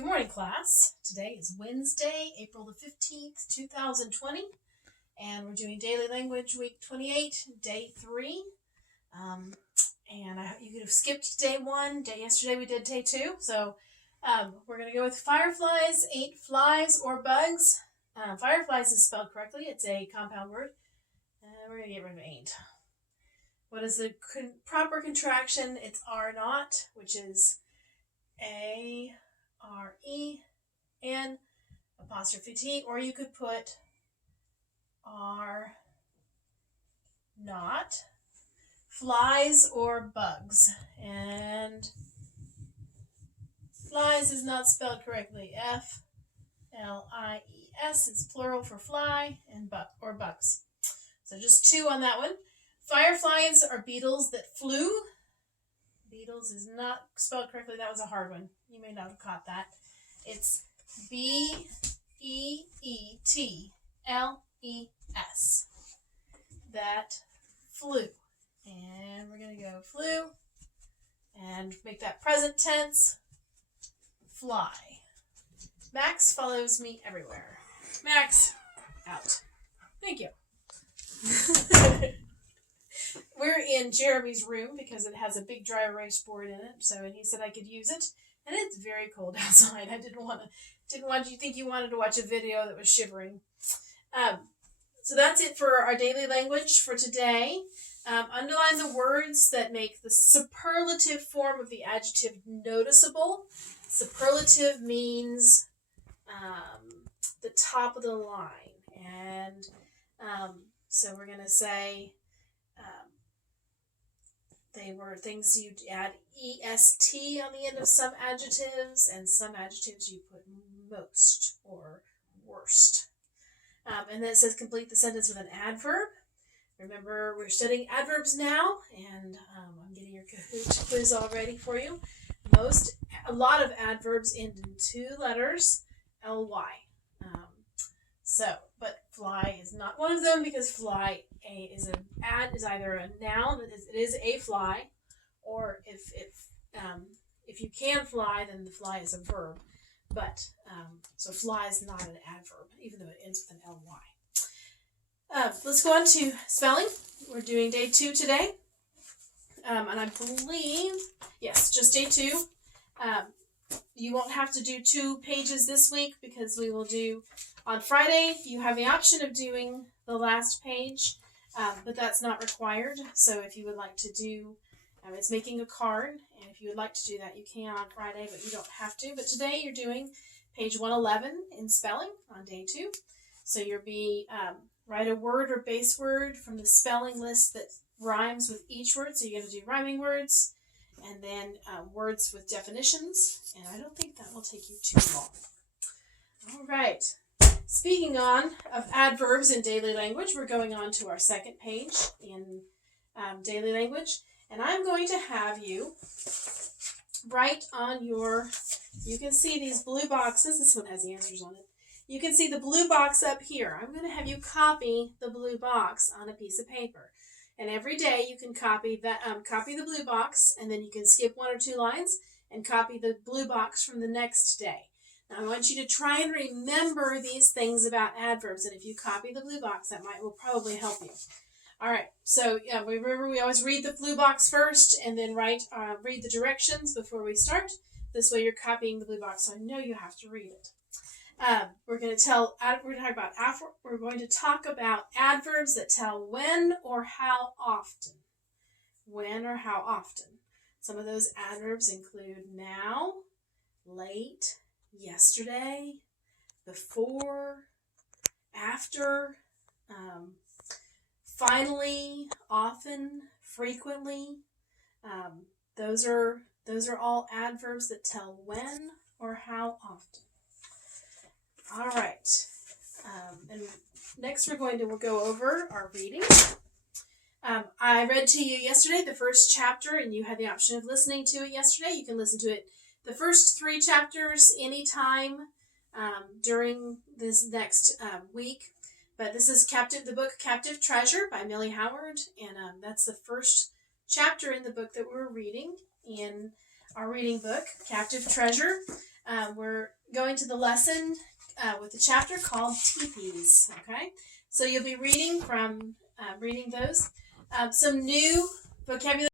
Good morning, class. Today is Wednesday, April the 15th, 2020, and we're doing Daily Language Week 28, Day 3. You could have skipped Day 1. Yesterday we did Day 2, so we're going to go with fireflies, ate flies or bugs. Fireflies is spelled correctly. It's a compound word. We're going to get rid of ain't. What is the proper contraction? It's are not, which is A-R-E-N apostrophe T, or you could put are not flies or bugs. And flies is not spelled correctly. F-L-I-E-S is plural for fly and or bugs. So just 2 on that one. Fireflies are beetles that flew. Beetles is not spelled correctly. That was a hard one. You may not have caught that. It's B-E-E-T-L-E-S. That flew. And we're going to go flew and make that present tense. Fly. Max follows me everywhere. Max, out. Thank you. We're in Jeremy's room because it has a big dry erase board in it. And he said I could use it, and it's very cold outside. I didn't want you to think you wanted to watch a video that was shivering. So that's it for our daily language for today. Underline the words that make the superlative form of the adjective noticeable. Superlative means the top of the line, and so we're going to say they were things you'd add EST on the end of some adjectives, and some adjectives you put most or worst. And then it says complete the sentence with an adverb. Remember, we're studying adverbs now, and I'm getting your Kahoot quiz all ready for you. A lot of adverbs end in 2 letters, L-Y. But fly is not one of them, because fly is either a noun, it is a fly, or if you can fly, then the fly is a verb. But so fly is not an adverb, even though it ends with an L-Y. Let's go on to spelling. We're doing Day 2 today, and I believe just Day 2. You won't have to do 2 pages this week, because we will do on Friday. You have the option of doing the last page, but that's not required. So if you would like to do, it's making a card, and if you would like to do that, you can on Friday, but you don't have to. But today you're doing page 111 in spelling on Day 2. So you'll be write a word or base word from the spelling list that rhymes with each word. So you're going to do rhyming words, and then words with definitions, and I don't think that will take you too long. All right. Speaking of adverbs in daily language, we're going on to our second page in daily language, and I'm going to have you write on you can see these blue boxes. This one has the answers on it. You can see the blue box up here. I'm going to have you copy the blue box on a piece of paper. And every day you can copy the blue box, and then you can skip 1 or 2 lines and copy the blue box from the next day. Now I want you to try and remember these things about adverbs, and if you copy the blue box, that will probably help you. All right, so remember we always read the blue box first, and then read the directions before we start. This way you're copying the blue box, so I know you have to read it. We're going to talk about adverbs that tell when or how often. When or how often. Some of those adverbs include now, late, yesterday, before, after, finally, often, frequently. Those are all adverbs that tell when or how often. All right, and next we're going to go over our reading. I read to you yesterday the first chapter, and you had the option of listening to it yesterday. You can listen to it the first 3 chapters anytime during this next week. But this is the book Captive Treasure by Millie Howard, and that's the first chapter in the book that we're reading in our reading book, Captive Treasure. We're into the lesson with the chapter called teepees. Okay, so you'll be reading from reading those. Some new vocabulary.